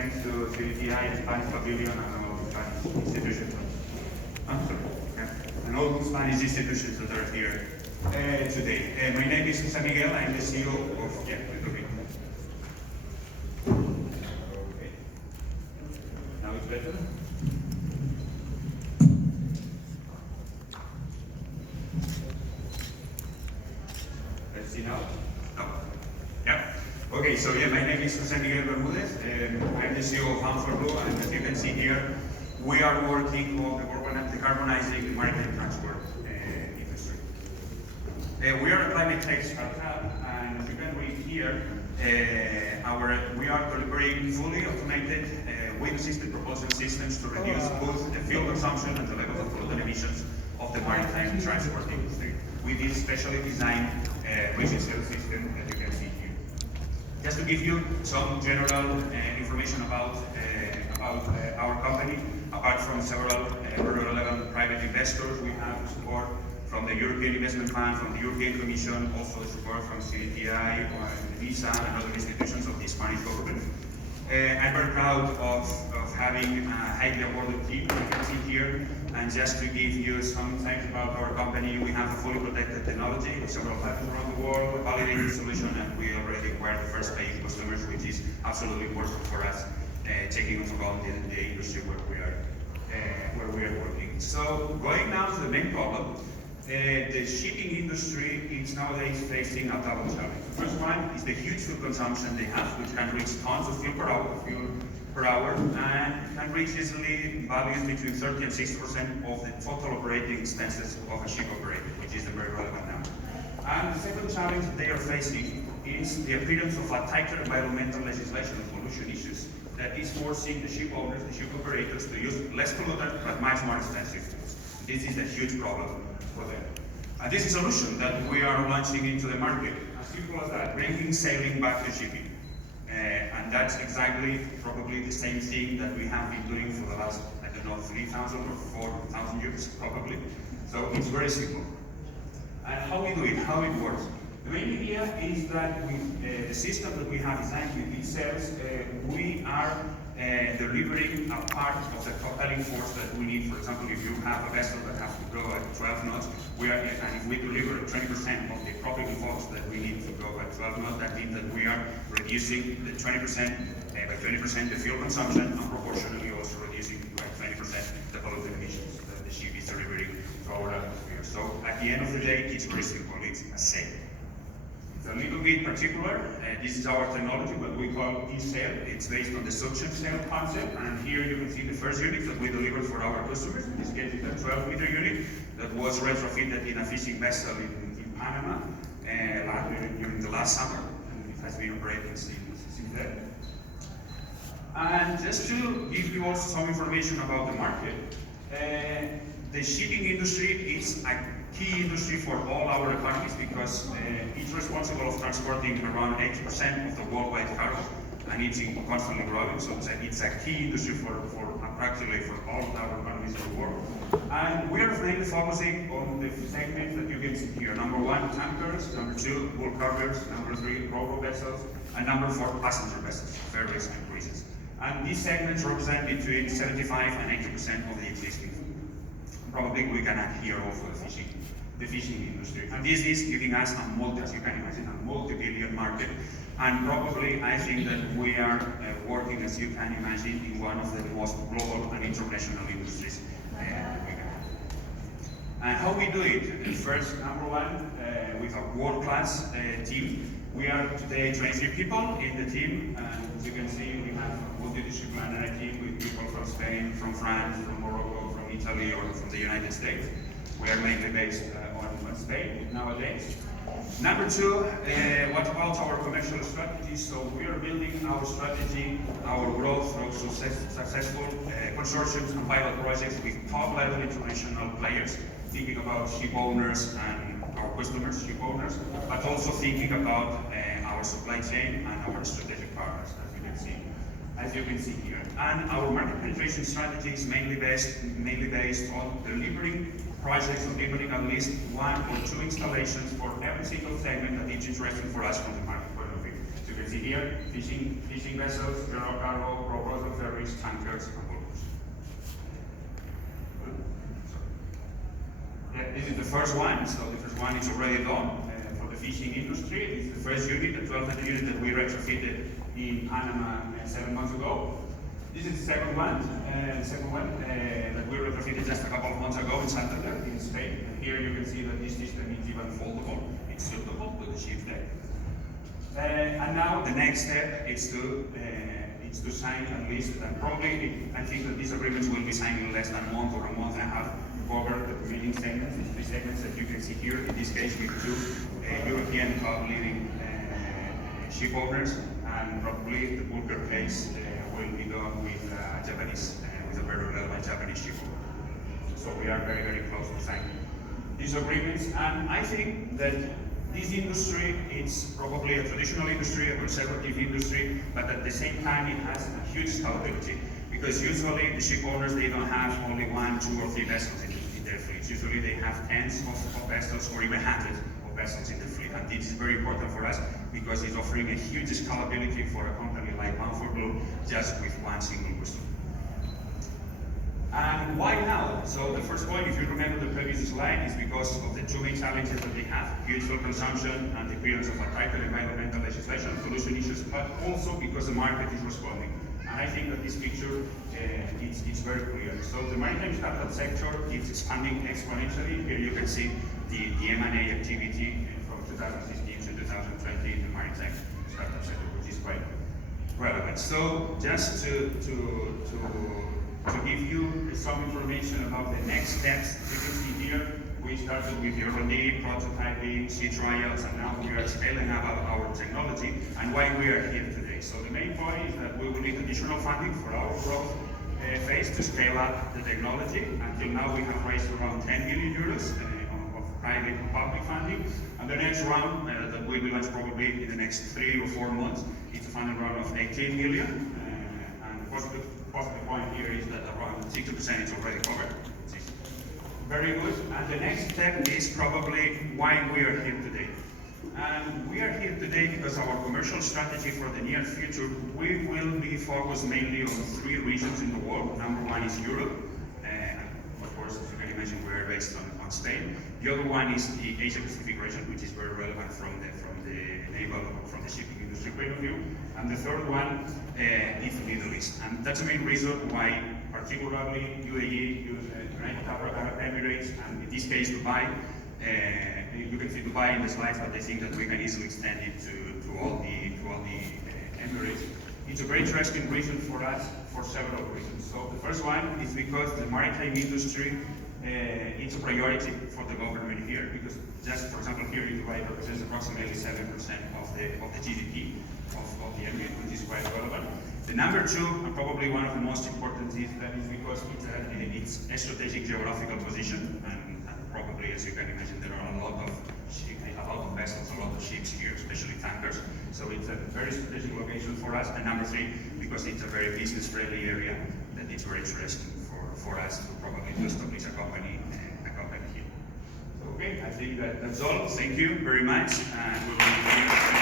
thanks to CDTI, Spanish Pavillion, and all the Spanish institutions. I'm sorry. And all the Spanish institutions that are here today. My name is José Miguel. I'm the CEO of little bit. Okay. Now it's better. Let's see now. No. Yeah. Okay, so yeah, my name is José Miguel Bermúdez. I'm the CEO of Bond4Blue, and as you can see here, we are working on the decarbonizing maritime transport industry. We are a climate tech startup, and as you can read here, we are delivering fully automated wind-assisted propulsion systems to reduce both the fuel consumption and the level of pollutant emissions of the maritime transport industry with this specially designed rigid sail system that you can see here. Just to give you some general information about our company, apart from several very relevant private investors, we have support from the European Investment Fund, from the European Commission, also support from CDTI, NISA, and other institutions of the Spanish government. I'm very proud of having a highly awarded team, you can see here. And just to give you some insights about our company, we have a fully protected technology, several patents around the world, a validated solution, and we already acquired the first paying customers, which is absolutely important for us, taking into account the industry where we are working. So going now to the main problem, the shipping industry is nowadays facing a double challenge. The first one is the huge fuel consumption they have, which can reach tons of fuel per hour, and can reach easily values between 30 and 60% of the total operating expenses of a ship operator, which is a very relevant number. And the second challenge that they are facing is the appearance of a tighter environmental legislation on pollution issues that is forcing the ship owners, the ship operators, to use less pollutant but much more expensive fuels. This is a huge problem for them. And this is a solution that we are launching into the market, as simple as that, bringing sailing back to shipping. And that's exactly probably the same thing that we have been doing for the last, 3,000 or 4,000 years, probably. So it's very simple. And how we do it, how it works. The main idea is that with the system that we have designed with these cells, we are delivering a part of the propelling force that we need. For example, if you have a vessel that has to go at 12 knots, and if we deliver 20% of the propelling force that we need to go at 12 knots, that means that we are reducing the 20% by 20% the fuel consumption, and proportionally also reducing by 20% the pollutant emissions that the ship is delivering to our atmosphere. So at the end of the day, it's very simple. It's a sail. It's a little bit particular. This is our technology, what we call e-sail. It's based on the suction sail concept, and here you can see the first unit that we delivered for our customers. In this case, it's a 12-meter unit that was retrofitted in a fishing vessel in Panama during the last summer, and it has been operating since then. And just to give you also some information about the market, the shipping industry is a key industry for all our economies because it's responsible of transporting around 80% of the worldwide cargo, and it's constantly growing. So it's a key industry practically for all our economies in the world. And we are mainly focusing on the segments that you can see here. Number one, tankers. Number two, bulk carriers. Number three, ro-ro vessels. And number four, passenger vessels, ferries and cruises. And these segments represent between 75 and 80% of the existing. Probably we can add here also the fishing industry. And this is giving us as you can imagine, a multi-billion market. And probably I think that we are working, as you can imagine, in one of the most global and international industries that we can have. And how we do it? First, number one, with a world-class team. We are today 23 people in the team, and as you can see, we have a multidisciplinary team with people from Spain, from France, from Morocco, from Italy, or from the United States. We are mainly based on Spain nowadays. Number two, what about our commercial strategy? So we are building our strategy, our growth through successful consortiums and pilot projects with top-level international players, thinking about ship owners and our customers, ship owners, but also thinking about our supply chain and our strategic partners, as you can see here. And our market penetration strategy is mainly based on delivering projects, delivering at least one or two installations for every single segment that is interesting for us from the market point of view. So you can see here, fishing vessels, general cargo, propulsion ferries, tankers, and bulkers. Yeah, this is the first one, so the first one is already done for the fishing industry. This is the first unit, the 1200 unit that we retrofitted in Panama 7 months ago. This is the second one that we retrofitted just a couple of months ago in Santander, in Spain. And here you can see that this system is even foldable. It's suitable with the ship deck. And now the next step is to sign at least, and probably I think that these agreements will be signed in less than a month or a month and a half to cover the remaining segments, these 3 segments that you can see here, in this case with 2 European leading ship owners, and probably the bulker phase will be done with with a very relevant Japanese ship owner. So we are very, very close to signing these agreements, and I think that this industry, it's probably a traditional industry, a conservative industry, but at the same time it has a huge scalability, because usually the ship owners, they don't have only 1, 2, or 3 vessels in their fleets. Usually they have tens of vessels or even hundreds of vessels in the fleet, and this is very important for us because it's offering a huge scalability for a company like Bond4Blue just with 1 single customer. And why now? So the first point, if you remember the previous slide, is because of the 2 main challenges that they have: huge fuel consumption and the appearance of a tighter environmental legislation, pollution issues, but also because the market is responding. And I think that this picture, it's very clear. So the maritime startup sector is expanding exponentially. Here you can see the M&A activity from 2016 to 2020 in the maritime startup sector, which is quite relevant. So just to give you some information about the next steps, you can see here, we started with the R&D, prototyping, sea trials, and now we are scaling up our technology and why we are here today. So the main point is that we will need additional funding for our growth phase to scale up the technology. Until now we have raised around 10 million euros of private and public funding, and the next round that will be launched probably in the next 3 or 4 months, it's a funding round of 18 million. And the positive point here is that around 60% is already covered. Very good. And the next step is probably why we are here today. And we are here today because our commercial strategy for the near future, we will be focused mainly on 3 regions in the world. Number 1 is Europe. Of course, as you can imagine, we are based on Spain. The other one is the Asia Pacific region, which is very relevant from the shipping industry point of view. And the third one is the Middle East. And that's the main reason why particularly UAE, United Arab Emirates, and in this case Dubai. You can see Dubai in the slides, but I think that we can easily extend it to all the Emirates. It's a very interesting region for us for several reasons. So the first one is because the maritime industry, it's a priority for the government here, because just for example here in Dubai represents approximately 7% of the GDP of the Emirate, which is quite relevant. The number 2, and probably one of the most important, is that is because it's a strategic geographical position, and probably, as you can imagine, there are a lot of vessels, a lot of ships here, especially tankers. So it's a very strategic location for us. And number 3, because it's a very business-friendly area, that it's very interesting for us to probably to establish a company here. So, okay, I think that's all. Thank you very much, and we will